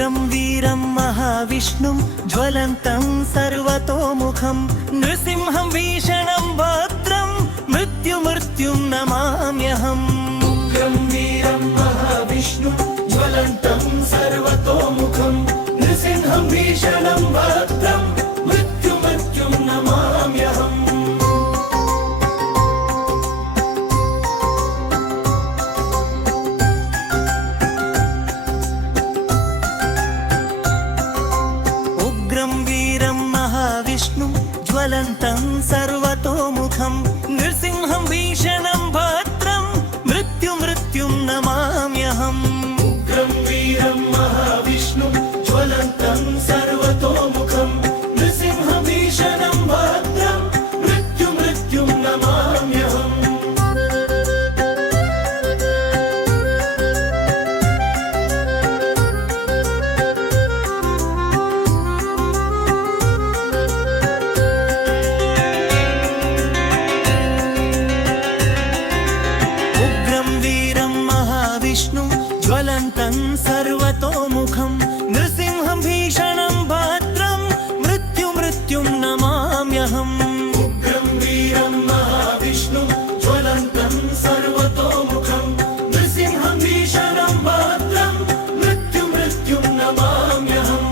उग्रं वीरं महाविष्णुं ज्वलन्तं सर्वतोमुखं नृसिंहं भीषणं भद्रं मृत्युं नमाम्यहम्। उग्रं वीरं महाविष्णुं ज्वलन्तं सर्वतोमुखं नृसिंहं भीषणं भद्रं मृत्युं नमाम्यहम्। ज्वलन्तं सर्वतोमुखं नृसिंहं भीषणं भद्रं मृत्युं नमाम्यहम्। उग्रं वीरं महाविष्णुं ज्वलन्तं सर्वतोमुखं नृसिंहं भीषणं भद्रं मृत्युं नमाम्यहम्। ज्वलन्तं सर्वतोमुखं नृसिंहं भीषणं भद्रं मृत्युं नमाम्यहम्। उग्रं वीरं महाविष्णुं ज्वलन्तं सर्वतोमुखं नृसिंहं भीषणं भद्रं मृत्युं नमाम्यहम्।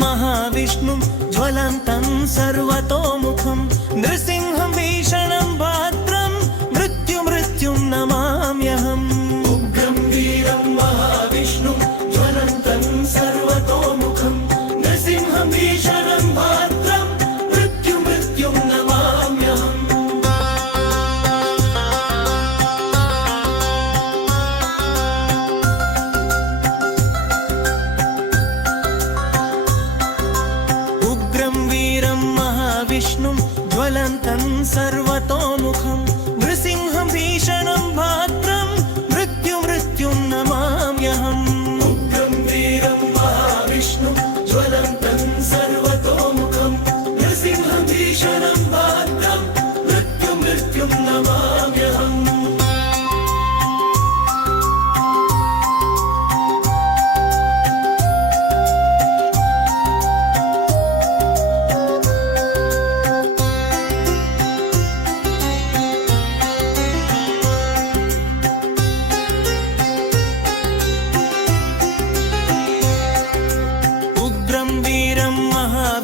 महाविष्णुं ज्वलन्तं सर्वतोमुखं नृसिंहं भीषणं भद्रं मृत्युं नमाम्यहम्। उग्रं वीरं महाविष्णुं ज्वलन्तं सर्वतोमुखं नृसिंहं भीषणं भद्रं मृत्युं नमाम्यहम्। विष्णुं ज्वलन्तं सर्वतोमुखं नृसिंहं भीषणं भद्रं मृत्युं नमाम्यहम्। उग्रं वीरं महाविष्णुं ज्वलन्तं सर्वतोमुखं नृसिंहं भीषणं भद्रं मृत्युं नमाम्यहम्।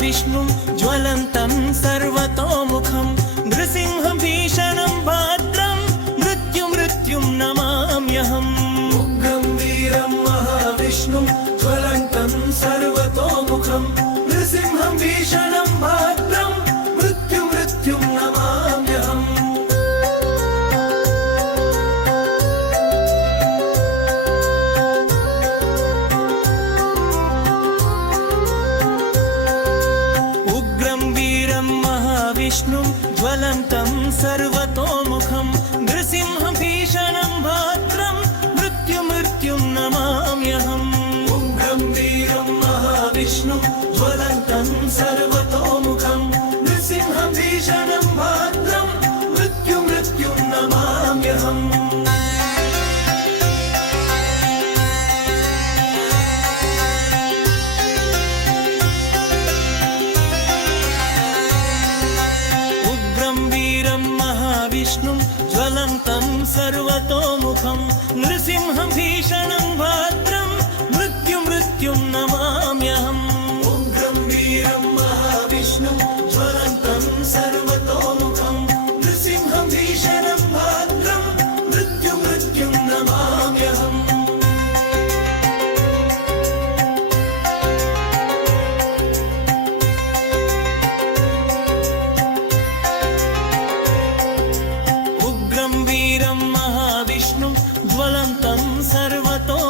विष्णुं ज्वलन्तं सर्वतोमुखं नृसिंहं भीषणं भद्रं मृत्युं नमाम्यहम्। उग्रं वीरं महाविष्णुं ज्वलन्तं सर्वतोमुखं नृसिंहं भीषणं भद्रं मृत्युं नमाम्यहम्। विष्णुं ज्वलन्तं सर्वतोमुखं नृसिंहं भीषणं भद्रं मृत्युं नमाम्यहम्। उग्रं वीरं महाविष्णुं ज्वलन्तं सर्वतोमुखं नृसिंहं भीषणं भद्रं मृत्युं नमाम्यहम्। विष्णुं ज्वलन्तं सर्वतोमुखं नृसिंहं भीषणं भद्रं मृत्युं नमाम्यहम्। उग्रं वीरं महाविष्णुं ज्वलन्तं सर्वतोमुखं नृसिंहं भीषणं भद्रं मृत्युं नमाम्यहम्। ज्वलन्तं सर्वतो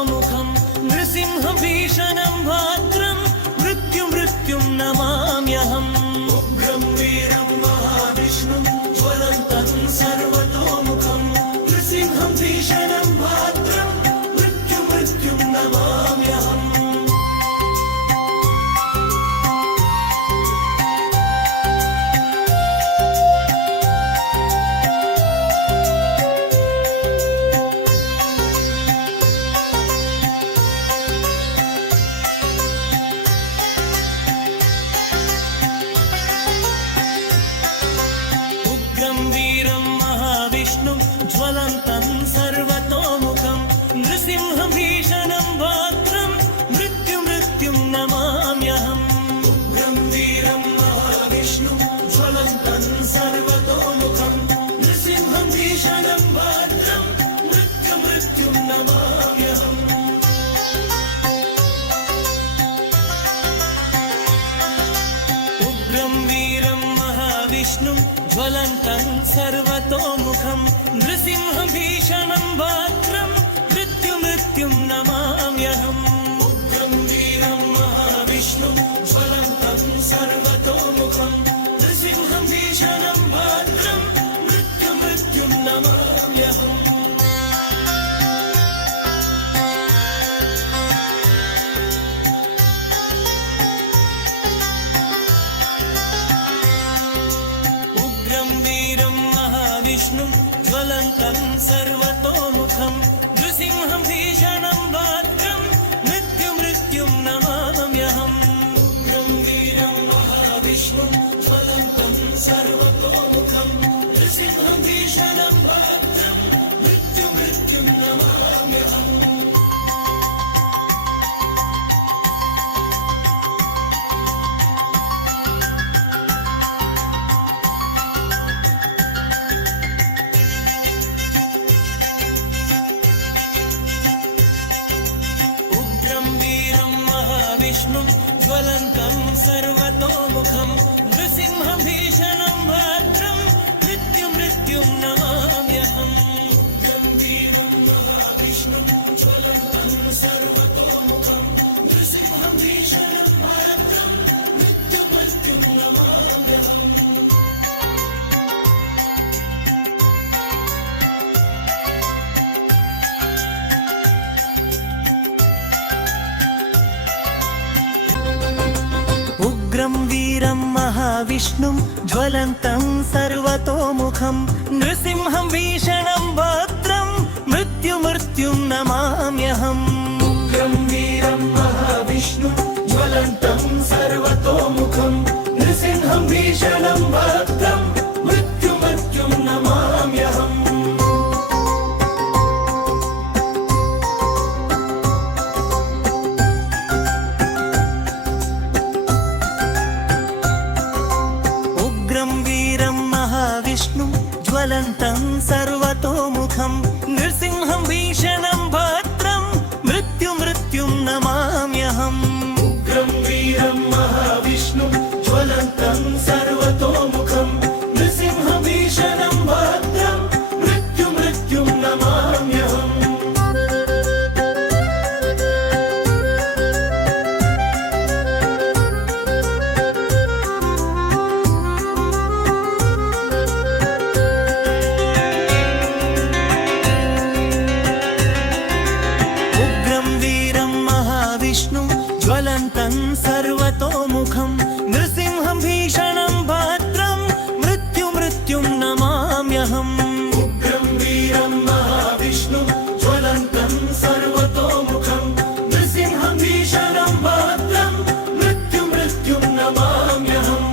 सर्वतोमुखं नृसिंहं भीषणं भद्रं मृत्युं नमाम्यहम् उग्रं वीरं महाविष्णुं ज्वलन्तं सर्वतोमुखं नृसिंहं भीषणं भद्रं मृत्युं नमाम्यहम् विष्णुं ज्वलन्तं सर्वतोमुखं नृसिंहं भीषणं भद्रं मृत्युं नमाम्यहम् उग्रं वीरं महाविष्णुं ज्वलन्तं सर्वतोमुखं नृसिंहं भीषणं भद्रं मृत्युं नमाम्यहम् विष्णुं ज्वलन्तं सर्वतोमुखं नृसिंहं भीषणं भद्रं मृत्युं नमाम्यहम् उग्रं वीरं महाविष्णुं ज्वलन्तं सर्वतोमुखं नृसिंहं भीषणं भद्रं मृत्युं नमाम्यहम् उग्रं वीरं महाविष्णुं ज्वलन्तं सर्वतोमुखं नृसिंहं भीषणं भद्रं मृत्युं नमाम्यहम् उग्रं वीरं महाविष्णुं ज्वलन्तं सर्वतोमुखं नृसिंहं भीषणं भद्रं मृत्युं नमाम्यहम् विष्णुं ज्वलन्तं सर्वतोमुखं नृसिंहं भीषणं भद्रं मृत्युं नमाम्यहम् उग्रं वीरं महाविष्णुं ज्वलन्तं सर्वतोमुखं नृसिंहं भीषणं भद्रं मृत्युं नमाम्यहम् विष्णुं ज्वलन्तं सर्वतोमुखं नृसिंहं भीषणं भद्रं मृत्युं नमाम्यहम् उग्रं वीरं महाविष्णुं ज्वलन्तं सर्वतोमुखं नृसिंहं भीषणं भद्रं मृत्युं नमाम्यहम्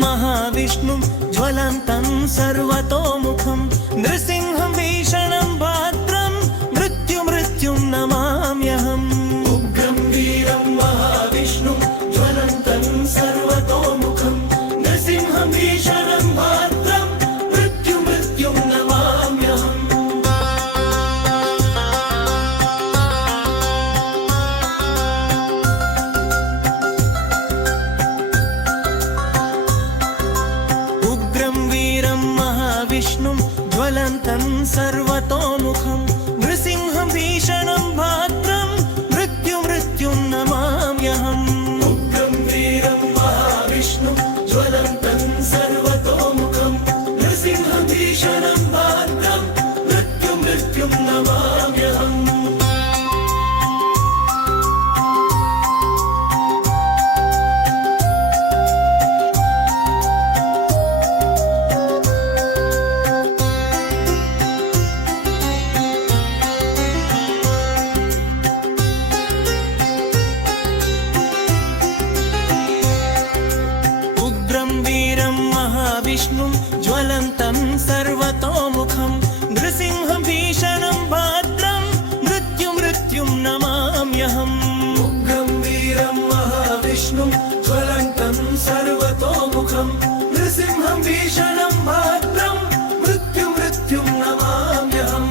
महाविष्णुं ज्वलन्तं सर्वतोमुखं नृसिंहं भीषणं भद्रं मृत्युं नमाम्यहम् उग्रं वीरं महाविष्णुं ज्वलन्तं सर्वतोमुखं नृसिंहं भीषणं भद्रं मृत्युं नमाम्यहम् विष्णुं ज्वलन्तं सर्वतोमुखं नृसिंहं भीषणं भद्रं मृत्युं नमाम्यहम् उग्रं वीरं महाविष्णुं ज्वलन्तं सर्वतोमुखं नृसिंहं भीषणं भद्रं मृत्युं नमाम्यहम् नमाम्यहम्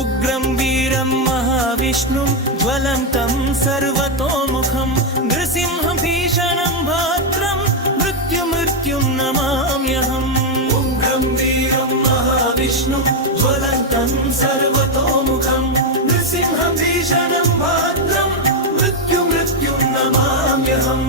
उग्रं वीरं महाविष्णुं ज्वलन्तं सर्वतोमुखं नृसिंहं भीषणं भद्रं मृत्युं नमाम्यहम् उग्रं वीरं महाविष्णुं ज्वलन्तं सर्वतोमुखं नृसिंहं भीषणं भद्रं मृत्युं नमाम्यहम्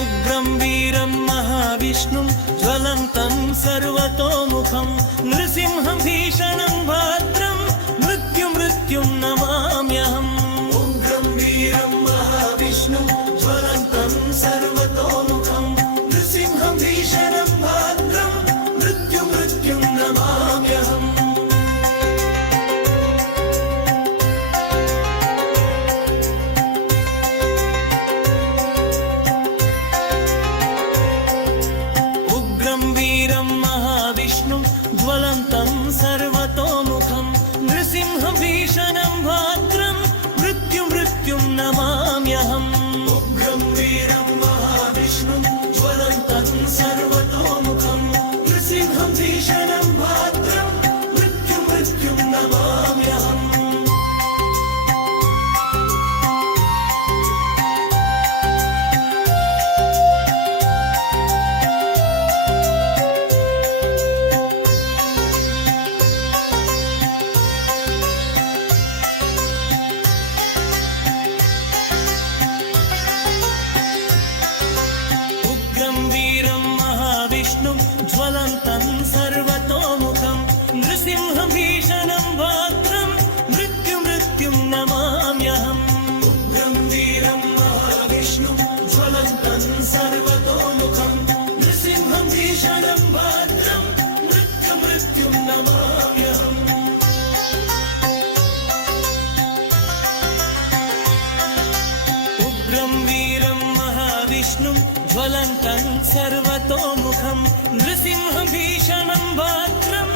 उग्रं वीरं महाविष्णुं ज्वलन्तं सर्वतोमुखं नृसिंहं भीषणं भद्रं मृत्युं नमाम्यहम् उग्रं वीरं महाविष्णुं ज्वलन्तं सर्वतोमुखं नृसिंहं भीषणं भद्रं मृत्युं नमाम्यहम् उग्रं वीरं महाविष्णुं ज्वलन्तं सर्वतोमुखं नृसिंहं भीषणं भद्रं मृत्युं नमाम्यहम् उग्रं वीरं महाविष्णुं ज्वलन्तं सर्वतोमुखं नृसिंहं भीषणं भद्रं मृत्युं नमाम्यहम् उग्रं वीरं महाविष्णुं ज्वलन्तं सर्वतोमुखं नृसिंहं भीषणं भद्रं मृत्युं नमाम्यहम् उग्रं वीरं महाविष्णुं ज्वलन्तं सर्वतोमुखं नृसिंहं भीषणं भद्रं मृत्युं नमाम्यहम् उग्रं वीरं महाविष्णुं ज्वलन्तं सर्वतोमुखं नृसिंहं भीषणं भद्रं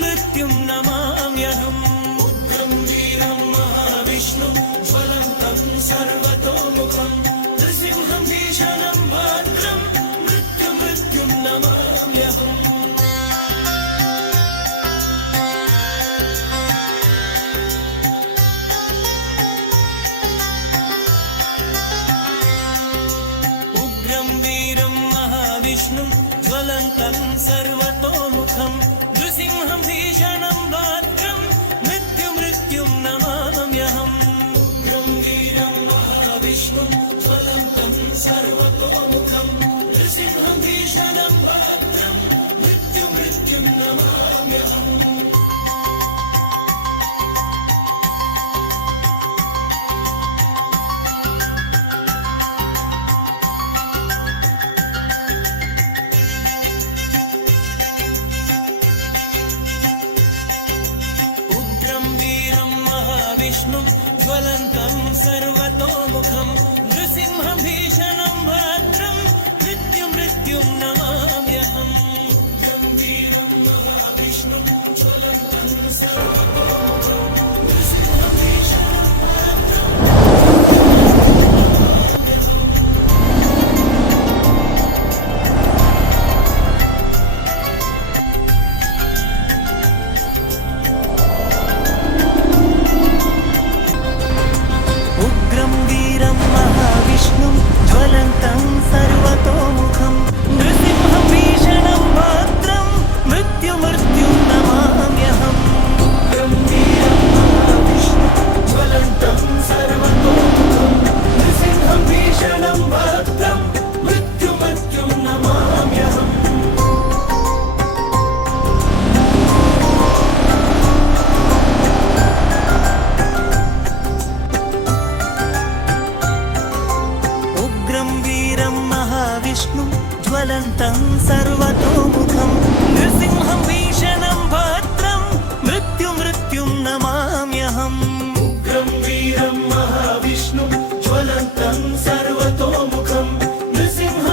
मृत्युं नमाम्यहम् उग्रं वीरं महाविष्णुं ज्वलन्तं सर्वतोमुखं नृसिंहं भीषणं भद्रं मृत्युं नमाम्यहम् उग्रं वीरं महाविष्णुं ज्वलन्तं सर्वतोमुखं नृसिंहं भीषणं भद्रं मृत्युं नमाम्यहम् उग्रं वीरं महाविष्णुं ज्वलन्तं सर्वतोमुखं नृसिंहं भीषणं भद्रं मृत्युं नमाम्यहम् उग्रं वीरं महाविष्णुं ज्वलन्तं सर्वतोमुखं नृसिंहं भीषणं भद्रं मृत्युं नमाम्यहम् उग्रं वीरं महाविष्णुं ज्वलन्तं सर्वतोमुखं नृसिंहं भीषणं भद्रं उग्रं वीरं महाविष्णुं ज्वलन्तं सर्वतोमुखं नृसिंहं भीषणं भद्रं मृत्युं नमाम्यहम् उग्रं वीरं महाविष्णुं ज्वलन्तं सर्वतोमुखं नृसिंहं भीषणं भद्रं मृत्युं नमाम्यहम् उग्रं वीरं महाविष्णुं ज्वलन्तं सर्वतोमुखं नृसिंहं भीषणं भद्रं मृत्युं नमाम्यहम् उग्रं वीरं महाविष्णुं ज्वलन्तं सर्वतोमुखं नृसिंहं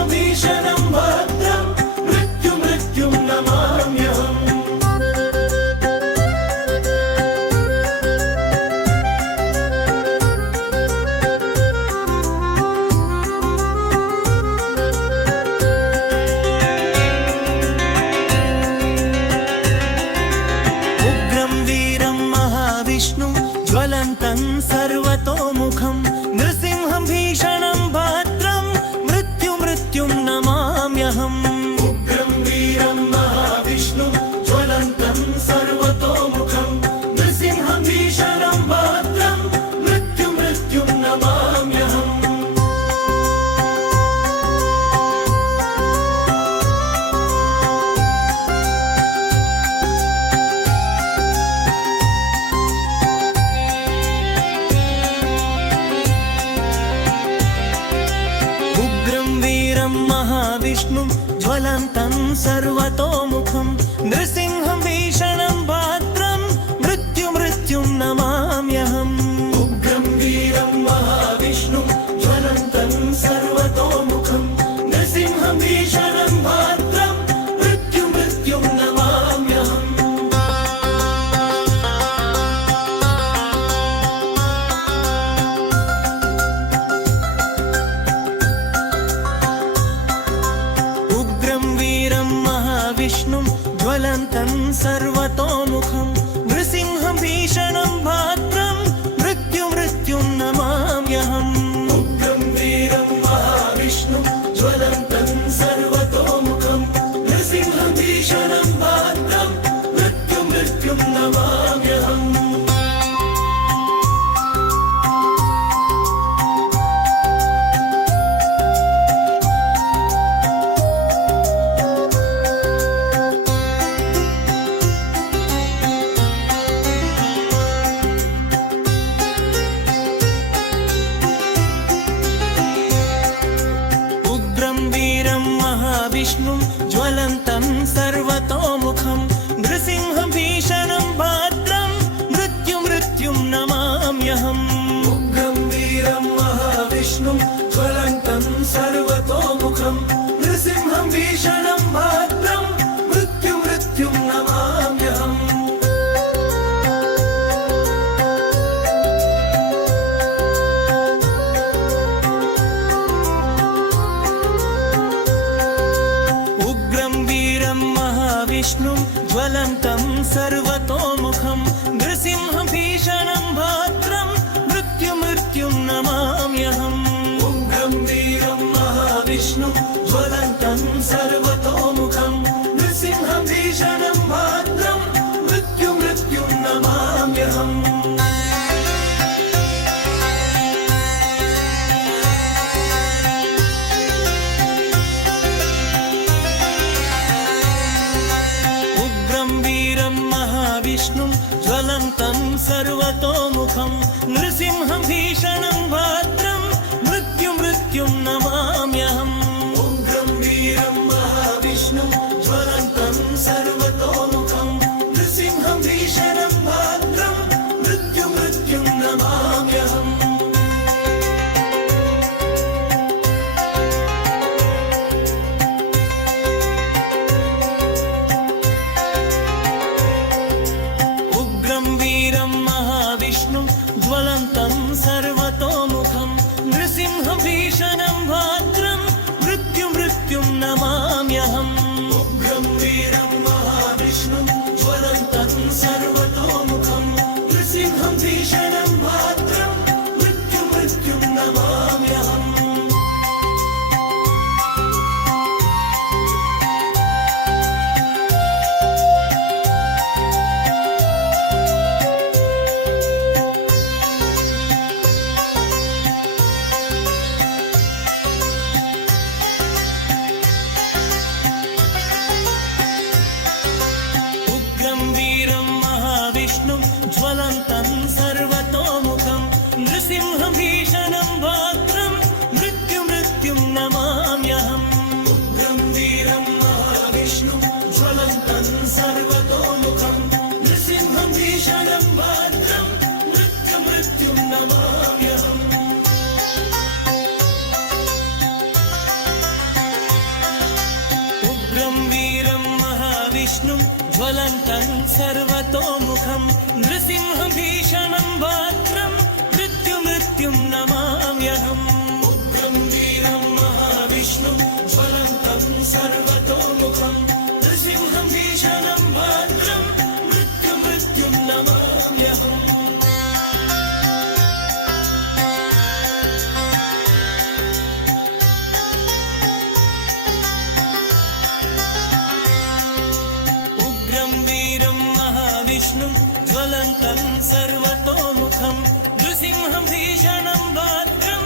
वीरं महाविष्णुं ज्वलन्तं सर्वतोमुखं नृसिंहं भीषणं भद्रं मृत्युं नमाम्यहम् उग्रं वीरं महाविष्णुं ज्वलन्तं सर्वतोमुखं नृसिंहं भीषणं भद्रं मृत्युं नमाम्यहम् उग्रं वीरं महाविष्णुं ज्वलन्तं सर्वतोमुखं नृसिंहं भीषणं भद्रं मृत्युं नमाम्यहम् उग्रं वीरं महाविष्णुं ज्वलन्तं सर्वतोमुखं नृसिंहं भीषणं भद्रं मृत्युं नमाम्यहम् उग्रं वीरं महाविष्णुं ज्वलन्तं सर्वतोमुखं नृसिंहं भीषणं भद्रं मृत्युं नमाम्यहम् उग्रं वीरं महाविष्णुं ज्वलन्तं सर्वतोमुखं नृसिंहं भीषणं भद्रं मृत्युं नमाम्यहम् उग्रं वीरं महाविष्णुं ज्वलन्तं सर्वतोमुखं नृसिंहं भीषणं भद्रं मृत्युं नमाम्यहम् उग्रं वीरं महाविष्णुं ज्वलन्तं सर्वतोमुखं नृसिंहं भीषणं भद्रं मृत्युं नमाम्यहम् उग्रं वीरं महाविष्णुं ज्वलन्तं सर्वतोमुखं नृसिंहं भीषणं भद्रं मृत्युं नमाम्यहम् उग्रं वीरं महाविष्णुं ज्वलन्तं सर्वतोमुखं नृसिंहं भीषणं भद्रं मृत्युं नमाम्यहम् उग्रं वीरं महाविष्णुं ज्वलन्तं सर्वतोमुखं नृसिंहं भीषणं भद्रं मृत्युं नमाम्यहम् उग्रं वीरं महाविष्णुं ज्वलन्तं सर्वतोमुखं नृसिंहं भीषणं भद्रं मृत्युं नमाम्यहम् उग्रं वीरं महाविष्णुं ज्वलन्तं सर्वतोमुखं नृसिंहं भीषणं भद्रं मृत्युं नमाम्यहम् उग्रं वीरं महाविष्णुं ज्वलन्तं सर्वतोमुखं नृसिंहं भीषणं भद्रं मृत्युं नमाम्यहम् उग्रं वीरं महाविष्णुं ज्वलन्तं सर्वतोमुखं नृसिंहं भीषणं भद्रं मृत्युं नमाम्यहम् उग्रं वीरं महाविष्णुं ज्वलन्तं सर्वतोमुखं नृसिंहं भीषणं भद्रं मृत्युं नमाम्यहम् उग्रं वीरं महाविष्णुं ज्वलन्तं सर्वतोमुखं नृसिंहं भीषणं भद्रं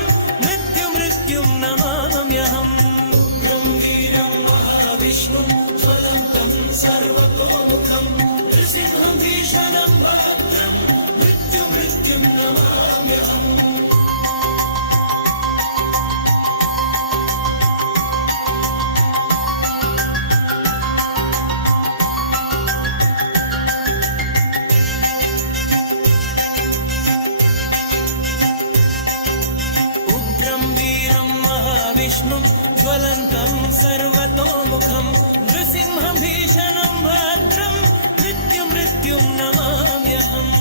मृत्युं नमाम्यहम् उग्रं वीरं महाविष्णुं ज्वलन्तं सर्वतोमुखं नृसिंहं भीषणं भद्रं मृत्युं नमाम्यहम् सर्वतोमुखं नृसिंहं भीषणं भद्रं मृत्युं नमाम्यहम्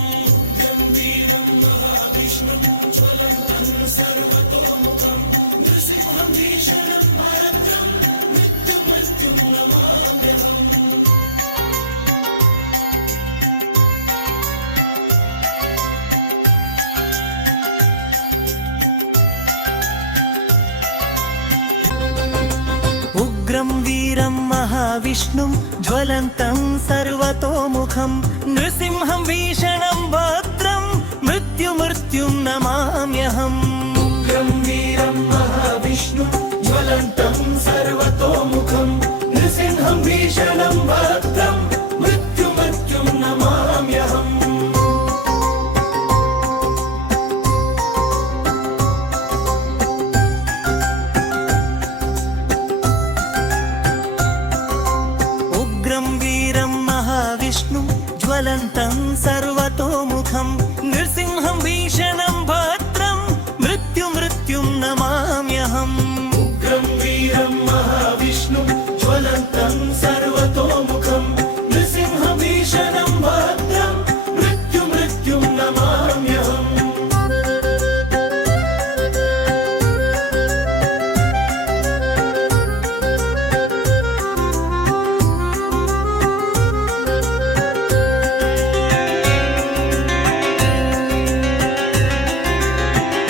गम्भीरं महाविष्णुं ज्वलन्तं सर्वतोमुखं नृसिंहं भीषणं भद्रं मृत्युं नमाम्यहम् उग्रं वीरं महाविष्णुं ज्वलन्तं सर्वतोमुखं नृसिंहं भीषणं भद्रं मृत्युं नमाम्यहम् उग्रं वीरं महाविष्णुं ज्वलन्तं सर्वतोमुखं नृसिंहं भीषणं भद्रं मृत्युं नमाम्यहम् उग्रं वीरं महाविष्णुं ज्वलन्तं सर्वतोमुखं नृसिंहं भीषणं भद्रं मृत्युं नमाम्यहम् उग्रं वीरं महाविष्णुं ज्वलन्तं सर्वतोमुखं नृसिंहं भीषणं भद्रं मृत्युं नमाम्यहम्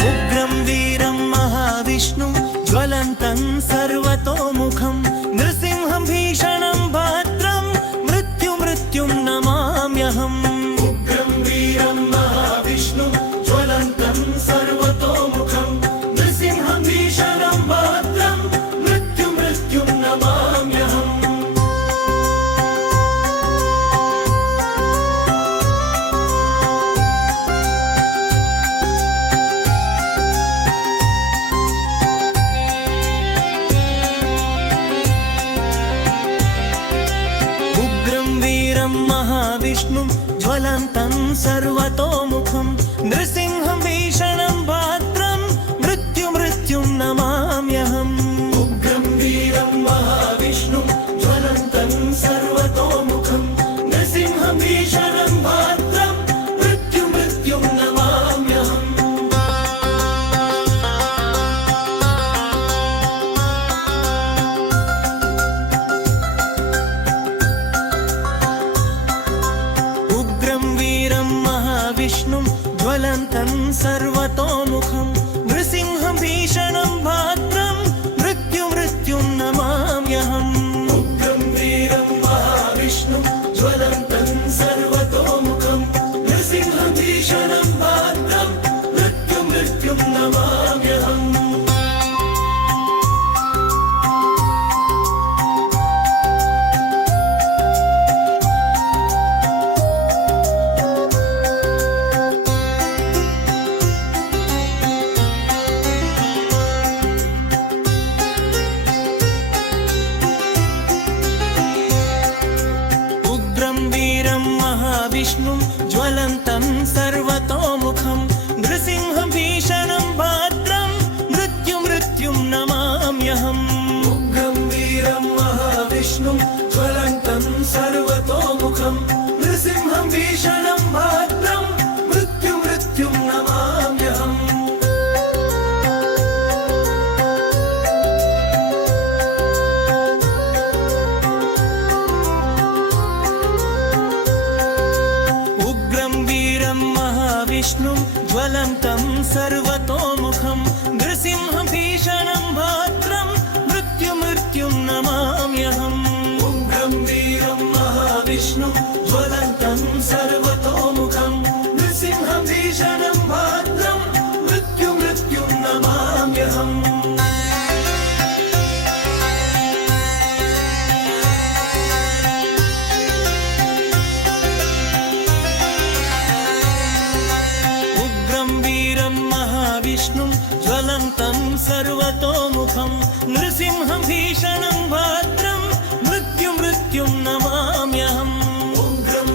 उग्रं वीरं महाविष्णुं ज्वलन्तं सर्वतोमुखं नृसिंहं भीषणं भद्रं मृत्युं नमाम्यहम् उग्रं वीरं महाविष्णुं ज्वलन्तं सर्वतोमुखं नृसिंहं भीषणं भद्रं मृत्युं नमाम्यहम् उग्रं वीरं महाविष्णुं ज्वलन्तं सर्वतोमुखं नृसिंहं भीषणं भद्रं मृत्युं नमाम्यहम् उग्रं वीरं महाविष्णुं ज्वलन्तं सर्वतोमुखं नृसिंहं भीषणं भद्रं मृत्युं नमाम्यहम् उग्रं वीरं महाविष्णुं ज्वलन्तं सर्वतोमुखं नृसिंहं भीषणं भद्रं मृत्युं नमाम्यहम् उग्रं वीरं महाविष्णुं ज्वलन्तं सर्वतोमुखं नृसिंहं भीषणं भद्रं मृत्युं नमाम्यहम् उग्रं वीरं महाविष्णुं ज्वलन्तं सर्वतोमुखं नृसिंहं भीषणं भद्रं मृत्युं नमाम्यहम् उग्रं वीरं महाविष्णुं ज्वलन्तं सर्वतोमुखं नृसिंहं भीषणं भद्रं मृत्युं नमाम्यहम् उग्रं वीरं महाविष्णुं ज्वलन्तं सर्वतोमुखं नृसिंहं भीषणं भद्रं मृत्युं नमाम्यहम् उग्रं वीरं महाविष्णुं ज्वलन्तं सर्वतोमुखं नृसिंहं भीषणं भद्रं मृत्युं नमाम्यहम् उग्रं वीरं महाविष्णुं ज्वलन्तं सर्वतोमुखं नृसिंहं भीषणं भद्रं मृत्युं नमाम्यहम् उग्रं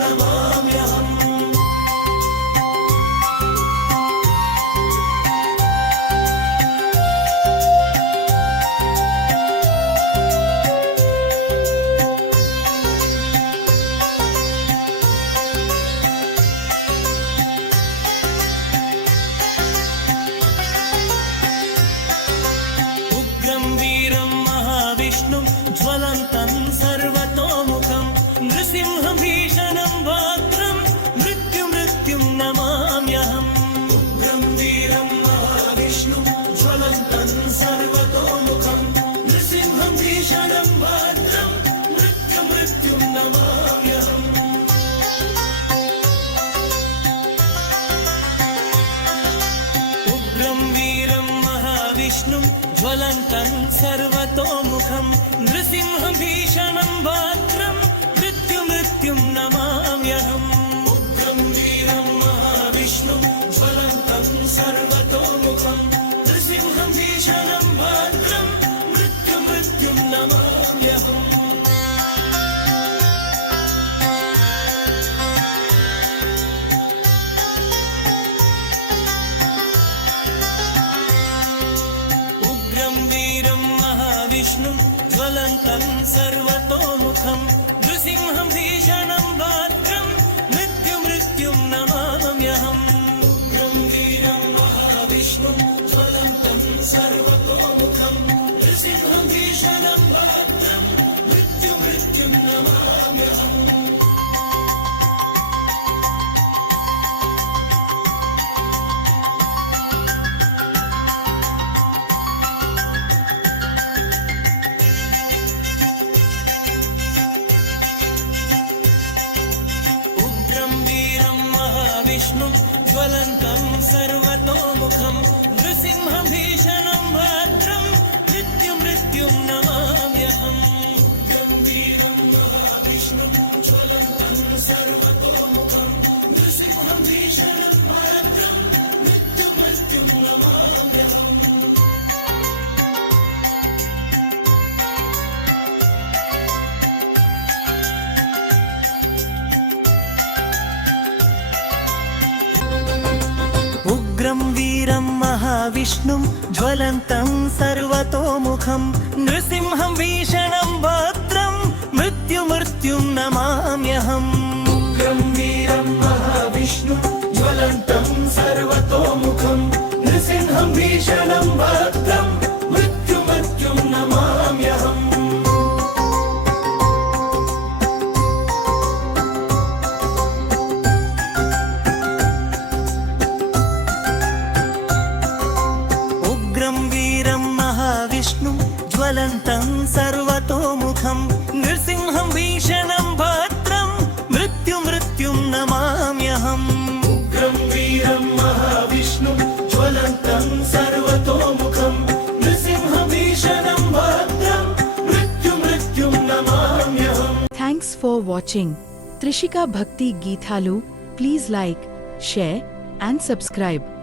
नमाम्यहम् उग्रं वीरं महाविष्णुं ज्वलन्तं सर्वतोमुखं नृसिंहं भीषणं भद्रं मृत्युं नमाम्यहम् उग्रं वीरं महाविष्णुं ज्वलन्तं सर्वतोमुखं नृसिंहं भीषणं भद्रं मृत्युं नमाम्यहम् उग्रं वीरं महाविष्णुं ज्वलन्तं सर्वतोमुखं नृसिंहं भीषणं भद्रं मृत्युं नमाम्यहम् उग्रं वीरं महाविष्णुं ज्वलन्तं सर्वतोमुखं नृसिंहं भीषणं भद्रं मृत्युं नमाम्यहम् उग्रं वीरं महाविष्णुं ज्वलन्तं सर्वतोमुखं नृसिंहं भीषणं भद्रं मृत्युं नमाम्यहम् उग्रं वीरं महाविष्णुं ज्वलन्तं सर्वतोमुखं नृसिंहं भीषणं भद्रं मृत्युं नमाम्यहम् उग्रं वीरं महाविष्णुं ज्वलन्तं सर्वतोमुखं नृसिंहं भीषणं भद्रं मृत्युं नमाम्यहम् उग्रं वीरं महाविष्णुं ज्वलन्तं सर्वतोमुखं नृसिंहं भीषणं भद्रं मृत्युं नमाम्यहम् उग्रं वीरं महाविष्णुं ज्वलन्तं सर्वतोमुखं नृसिंहं भीषणं भद्रं मृत्युं नमाम्यहम् उग्रं वीरं महाविष्णुं ज्वलन्तं सर्वतोमुखं नृसिंहं भीषणं भद्रं मृत्युं नमाम्यहम् उग्रं वीरं महाविष्णुं ज्वलन्तं सर्वतोमुखं नृसिंहं भीषणं भद्रं मृत्युं नमाम्यहम् उग्रं वीरं महाविष्णुं ज्वलन्तं सर्वतोमुखं नृसिंहं भीषणं भद्रं मृत्युं नमाम्यहम् Thanks for watching Trishika Bhakti Geethalu. Please like, share and subscribe.